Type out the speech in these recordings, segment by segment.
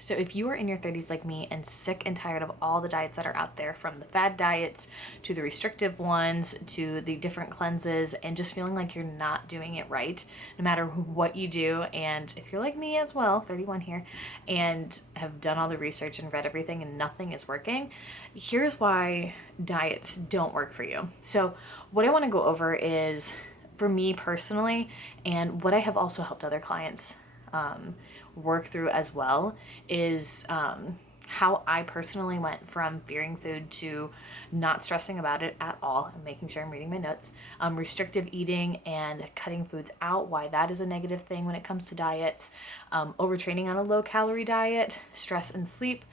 So if you are in your 30s like me and sick and tired of all the diets that are out there, from the fad diets to the restrictive ones to the different cleanses, and just feeling like you're not doing it right no matter what you do, and if you're like me as well, 31 here, and have done all the research and read everything and nothing is working, here's why diets don't work for you. So what I want to go over is, for me personally, and what I have also helped other clients work through as well, is how I personally went from fearing food to not stressing about it at all and making sure I'm reading my notes, restrictive eating and cutting foods out, why that is a negative thing when it comes to diets, overtraining on a low calorie diet, stress and sleep,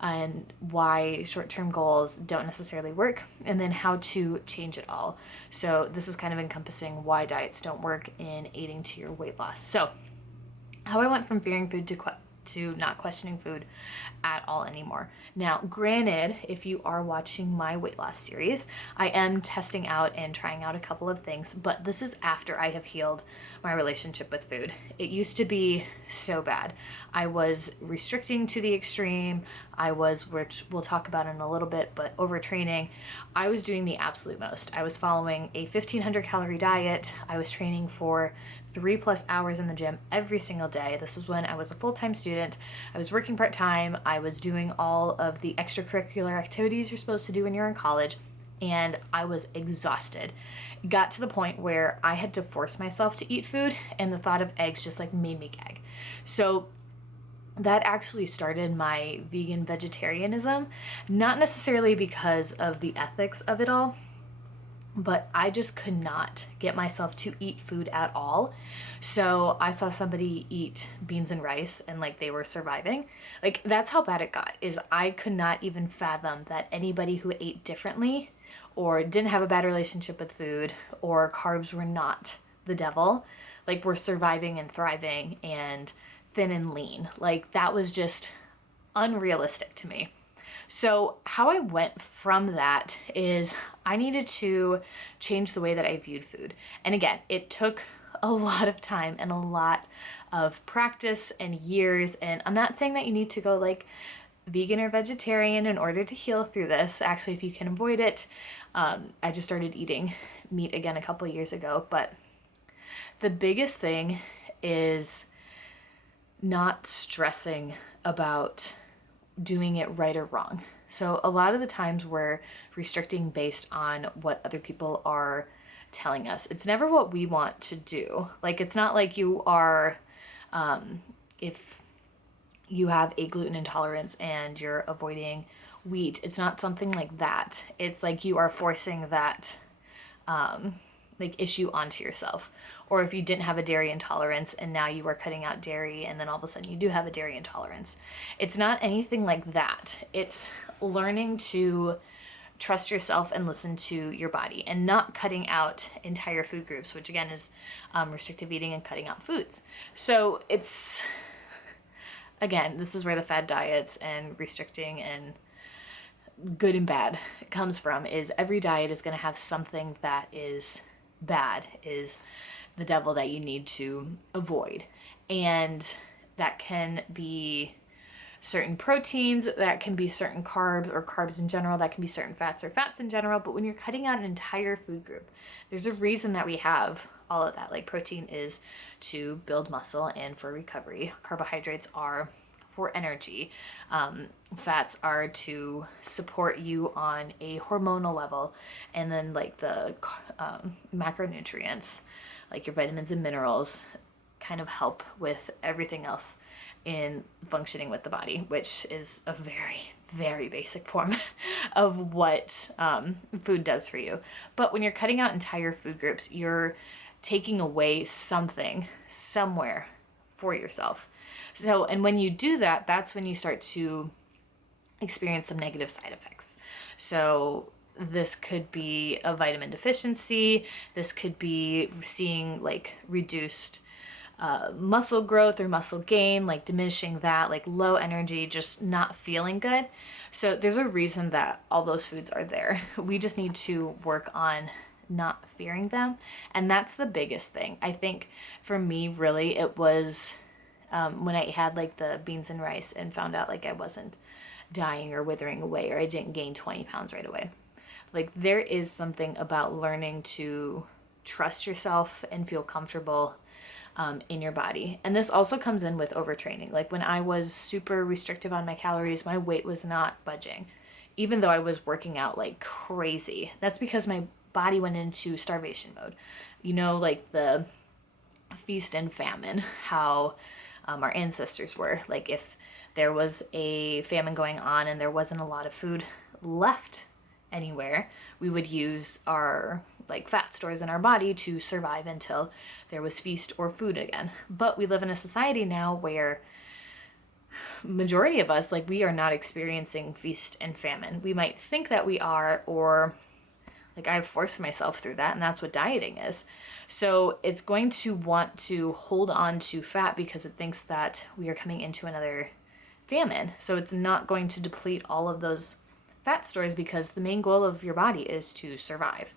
and why short-term goals don't necessarily work, and then how to change it all. So this is kind of encompassing why diets don't work in aiding to your weight loss. So how I went from fearing food to not questioning food at all anymore. Now, granted, if you are watching my weight loss series, I am testing out and trying out a couple of things, but this is after I have healed my relationship with food. It used to be so bad. I was restricting to the extreme. I was, which we'll talk about in a little bit, but overtraining. I was doing the absolute most. I was following a 1,500 calorie diet. I was training for 3+ hours in the gym every single day. This was when I was a full-time student. I was working part-time. I was doing all of the extracurricular activities you're supposed to do when you're in college, and I was exhausted. It got to the point where I had to force myself to eat food, and the thought of eggs just like made me gag. So that actually started my vegan vegetarianism, not necessarily because of the ethics of it all, but I just could not get myself to eat food at all. So I saw somebody eat beans and rice and like they were surviving. Like, that's how bad it got, is I could not even fathom that anybody who ate differently or didn't have a bad relationship with food, or carbs were not the devil, like, were surviving and thriving and thin and lean. Like, that was just unrealistic to me. So how I went from that is I needed to change the way that I viewed food. And again, it took a lot of time and a lot of practice and years. And I'm not saying that you need to go like vegan or vegetarian in order to heal through this. Actually, if you can avoid it, I just started eating meat again a couple years ago. But the biggest thing is not stressing about doing it right or wrong. So a lot of the times we're restricting based on what other people are telling us. It's never what we want to do. Like, it's not like you are, if you have a gluten intolerance and you're avoiding wheat, it's not something like that. It's like you are forcing that like issue onto yourself. Or if you didn't have a dairy intolerance and now you are cutting out dairy and then all of a sudden you do have a dairy intolerance. It's not anything like that. It's learning to trust yourself and listen to your body, and not cutting out entire food groups, which again is restrictive eating and cutting out foods. So it's, again, this is where the fad diets and restricting and good and bad comes from, is every diet is going to have something that is bad, is the devil that you need to avoid. And that can be certain proteins, that can be certain carbs or carbs in general, that can be certain fats or fats in general. But when you're cutting out an entire food group, there's a reason that we have all of that. Like, protein is to build muscle and for recovery. Carbohydrates are for energy. Fats are to support you on a hormonal level. And then like the macronutrients, like your vitamins and minerals, kind of help with everything else in functioning with the body, which is a very, very basic form of what food does for you. But when you're cutting out entire food groups, you're taking away something somewhere for yourself. So, and when you do that, that's when you start to experience some negative side effects. So this could be a vitamin deficiency. This could be seeing like reduced muscle growth or muscle gain, like diminishing that, like low energy, just not feeling good. So there's a reason that all those foods are there. We just need to work on not fearing them. And that's the biggest thing. I think for me, really, it was when I had like the beans and rice and found out like I wasn't dying or withering away, or I didn't gain 20 pounds right away. Like, there is something about learning to trust yourself and feel comfortable in your body. And this also comes in with overtraining. Like, when I was super restrictive on my calories, my weight was not budging, even though I was working out like crazy. That's because my body went into starvation mode. You know, like the feast and famine, how our ancestors were. Like, if there was a famine going on and there wasn't a lot of food left anywhere, we would use our like fat stores in our body to survive until there was feast or food again. But we live in a society now where majority of us, like, we are not experiencing feast and famine. We might think that we are, or like, I've forced myself through that, and that's what dieting is. So it's going to want to hold on to fat because it thinks that we are coming into another famine. So it's not going to deplete all of those fat stores, because the main goal of your body is to survive.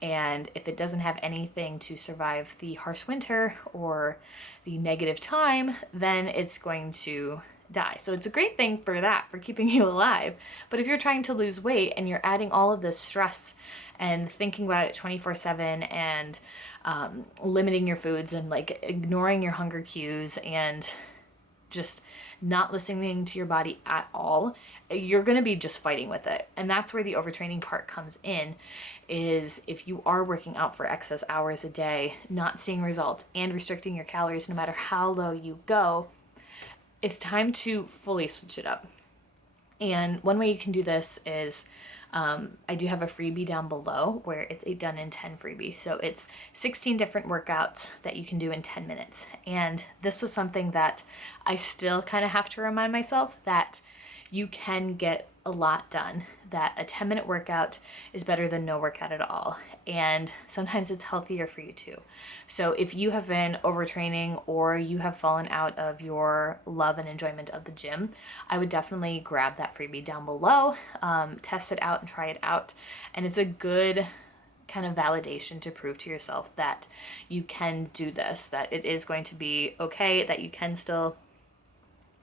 And if it doesn't have anything to survive the harsh winter or the negative time, then it's going to die. So it's a great thing for that, for keeping you alive. But if you're trying to lose weight and you're adding all of this stress and thinking about it 24/7 and limiting your foods and like ignoring your hunger cues and just not listening to your body at all, you're going to be just fighting with it. And that's where the overtraining part comes in, is if you are working out for excess hours a day, not seeing results, and restricting your calories no matter how low you go, it's time to fully switch it up. And one way you can do this is, I do have a freebie down below where it's a done in 10 freebie. So it's 16 different workouts that you can do in 10 minutes. And this was something that I still kind of have to remind myself that you can get a lot done, that a 10-minute workout is better than no workout at all. And sometimes it's healthier for you too. So if you have been overtraining or you have fallen out of your love and enjoyment of the gym, I would definitely grab that freebie down below, test it out and try it out. And it's a good kind of validation to prove to yourself that you can do this, that it is going to be okay, that you can still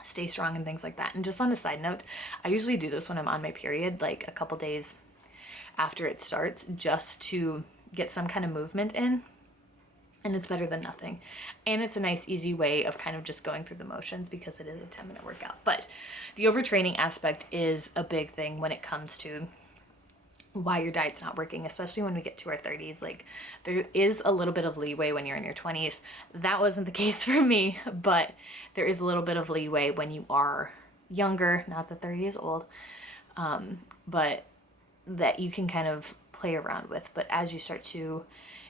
stay strong and things like that. And just on a side note, I usually do this when I'm on my period, like a couple days after it starts, just to get some kind of movement in. And it's better than nothing. And it's a nice, easy way of kind of just going through the motions, because it is a 10-minute workout. But the overtraining aspect is a big thing when it comes to why your diet's not working, especially when we get to our 30s. Like, there is a little bit of leeway when you're in your 20s. That wasn't the case for me, but there is a little bit of leeway when you are younger. Not that 30 is old, but that you can kind of play around with. But as you start to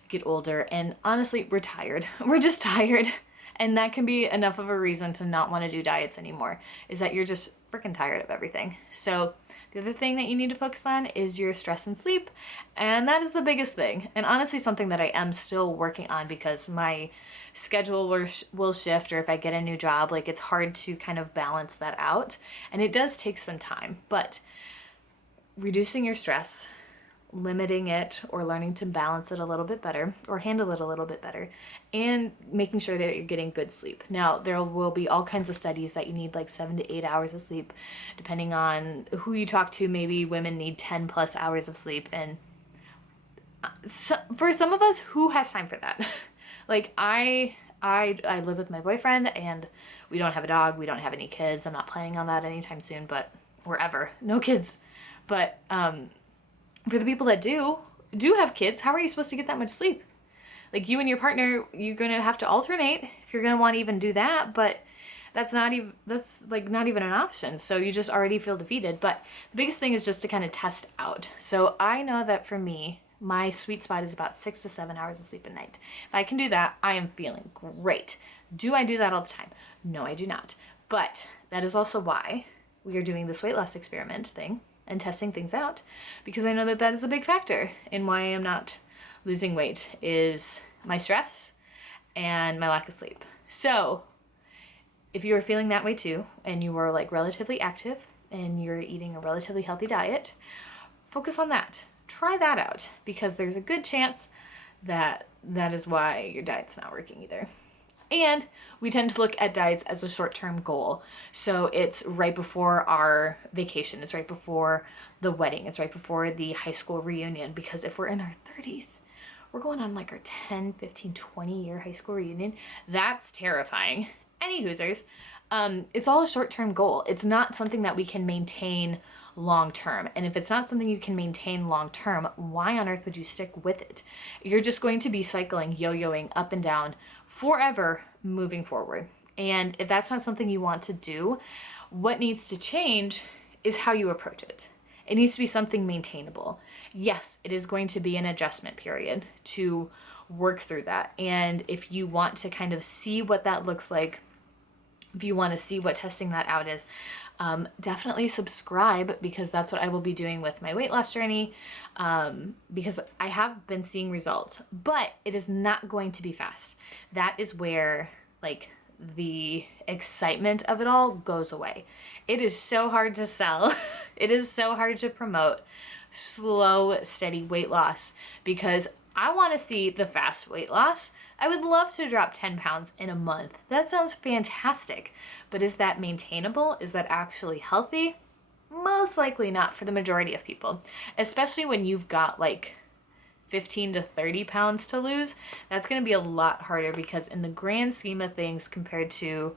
get older, and honestly, we're tired. We're just tired. And that can be enough of a reason to not want to do diets anymore, is that you're just freaking tired of everything. So the other thing that you need to focus on is your stress and sleep. And that is the biggest thing. And honestly, something that I am still working on, because my schedule will shift, or if I get a new job, like, it's hard to kind of balance that out. And it does take some time, but reducing your stress, limiting it, or learning to balance it a little bit better, or handle it a little bit better, and making sure that you're getting good sleep. Now, there will be all kinds of studies that you need like 7 to 8 hours of sleep, depending on who you talk to. Maybe women need 10 plus hours of sleep, and so, for some of us, who has time for that? Like, I live with my boyfriend, and we don't have a dog, we don't have any kids. I'm not planning on that anytime soon, but wherever, no kids. But for the people that do have kids, how are you supposed to get that much sleep? Like, you and your partner, you're going to have to alternate if you're going to want to even do that, but that's not even an option. So you just already feel defeated. But the biggest thing is just to kind of test out. So I know that for me, my sweet spot is about 6 to 7 hours of sleep a night. If I can do that, I am feeling great. Do I do that all the time? No, I do not. But that is also why we are doing this weight loss experiment thing and testing things out, because I know that that is a big factor in why I'm not losing weight, is my stress and my lack of sleep. So if you are feeling that way too, and you are like relatively active and you're eating a relatively healthy diet, focus on that. Try that out, because there's a good chance that that is why your diet's not working either. And we tend to look at diets as a short-term goal. So it's right before our vacation, it's right before the wedding, it's right before the high school reunion. Because if we're in our 30s, we're going on like our 10, 15, 20-year high school reunion. That's terrifying. Any hoosers, it's all a short-term goal. It's not something that we can maintain long-term. And if it's not something you can maintain long-term, why on earth would you stick with it? You're just going to be cycling, yo-yoing up and down forever moving forward. And if that's not something you want to do, what needs to change is how you approach it. It needs to be something maintainable. Yes, it is going to be an adjustment period to work through that. And if you want to kind of see what that looks like, if you want to see what testing that out is, definitely subscribe, because that's what I will be doing with my weight loss journey, because I have been seeing results, but it is not going to be fast. That is where like the excitement of it all goes away. It is so hard to sell. It is so hard to promote slow, steady weight loss, because I want to see the fast weight loss. I would love to drop 10 pounds in a month. That sounds fantastic. But is that maintainable? Is that actually healthy? Most likely not for the majority of people, especially when you've got like 15 to 30 pounds to lose. That's going to be a lot harder, because in the grand scheme of things, compared to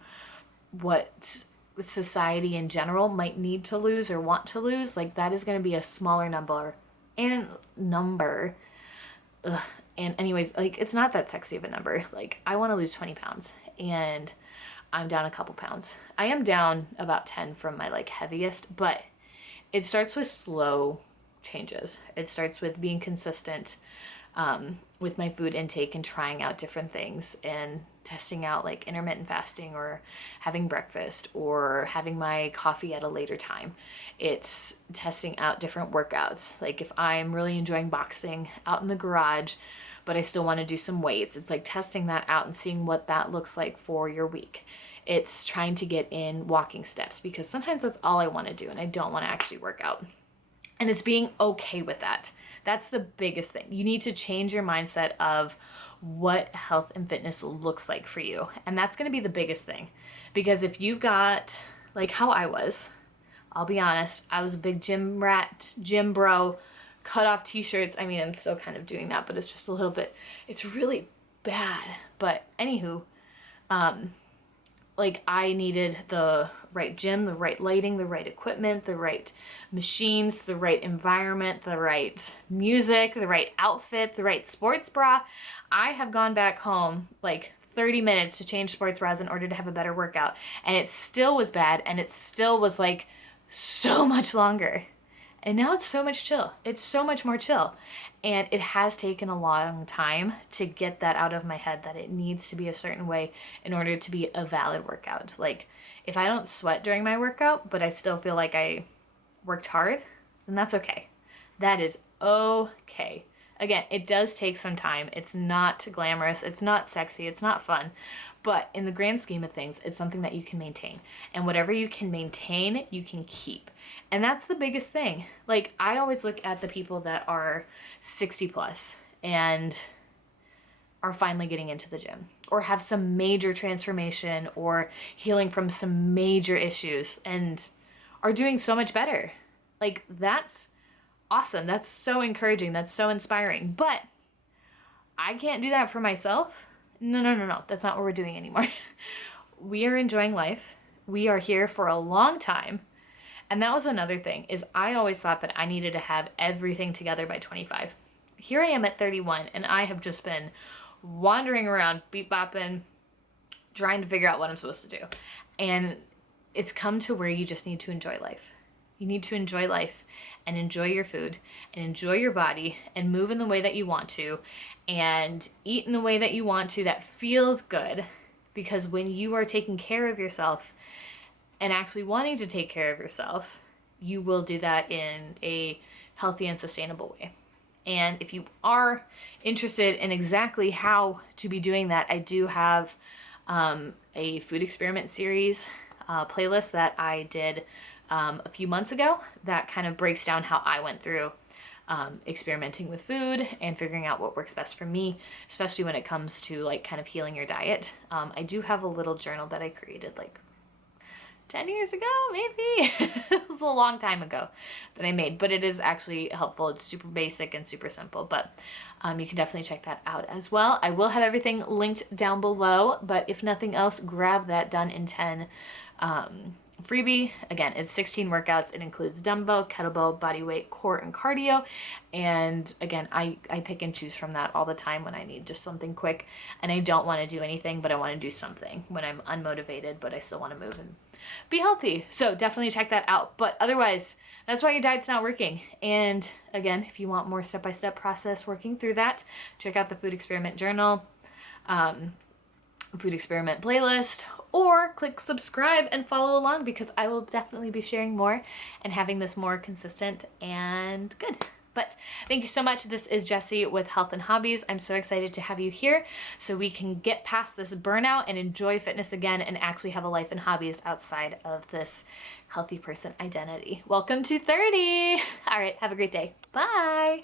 what society in general might need to lose or want to lose, like that is going to be a smaller number. And anyways, like it's not that sexy of a number. Like I want to lose 20 pounds and I'm down a couple pounds. I am down about 10 from my like heaviest, but it starts with slow changes. It starts with being consistent with my food intake and trying out different things and testing out like intermittent fasting or having breakfast or having my coffee at a later time. It's testing out different workouts. Like if I'm really enjoying boxing out in the garage, but I still want to do some weights, it's like testing that out and seeing what that looks like for your week. It's trying to get in walking steps, because sometimes that's all I want to do and I don't want to actually work out. And it's being okay with that. That's the biggest thing. You need to change your mindset of what health and fitness looks like for you. And that's going to be the biggest thing. Because if you've got, like how I was, I'll be honest, I was a big gym rat, gym bro, cut off t-shirts. I mean, I'm still kind of doing that, but it's just a little bit, it's really bad. But anywho, like I needed the right gym, the right lighting, the right equipment, the right machines, the right environment, the right music, the right outfit, the right sports bra. I have gone back home like 30 minutes to change sports bras in order to have a better workout, and it still was bad, and it still was like so much longer. And now it's so much chill. It's so much more chill. And it has taken a long time to get that out of my head that it needs to be a certain way in order to be a valid workout. Like if I don't sweat during my workout, but I still feel like I worked hard, then that's okay. That is okay. Again, it does take some time. It's not glamorous. It's not sexy. It's not fun. But in the grand scheme of things, it's something that you can maintain. And whatever you can maintain, you can keep. And that's the biggest thing. Like, I always look at the people that are 60 plus and are finally getting into the gym, or have some major transformation or healing from some major issues and are doing so much better. Like, that's awesome. That's so encouraging. That's so inspiring. But I can't do that for myself. No. That's not what we're doing anymore. We are enjoying life. We are here for a long time. And that was another thing, is I always thought that I needed to have everything together by 25. Here I am at 31, and I have just been wandering around, beep-bopping, trying to figure out what I'm supposed to do. And it's come to where you just need to enjoy life. You need to enjoy life and enjoy your food and enjoy your body and move in the way that you want to and eat in the way that you want to that feels good. Because when you are taking care of yourself and actually wanting to take care of yourself, you will do that in a healthy and sustainable way. And if you are interested in exactly how to be doing that, I do have a food experiment series playlist that I did a few months ago that kind of breaks down how I went through experimenting with food and figuring out what works best for me, especially when it comes to like kind of healing your diet. I do have a little journal that I created like 10 years ago, maybe. It was a long time ago that I made, but it is actually helpful. It's super basic and super simple, but you can definitely check that out as well. I will have everything linked down below, but if nothing else, grab that Done in 10 freebie. Again, it's 16 workouts. It includes dumbbell, kettlebell, body weight, core, and cardio. And again, I pick and choose from that all the time when I need just something quick and I don't want to do anything, but I want to do something when I'm unmotivated, but I still want to move and be healthy. So definitely check that out. But otherwise, that's why your diet's not working. And again, if you want more step-by-step process working through that, check out the Food Experiment Journal, Food Experiment playlist, or click subscribe and follow along, because I will definitely be sharing more and having this more consistent and good. But thank you so much. This is Jessie with Health and Hobbies. I'm so excited to have you here so we can get past this burnout and enjoy fitness again and actually have a life and hobbies outside of this healthy person identity. Welcome to 30. All right, have a great day. Bye.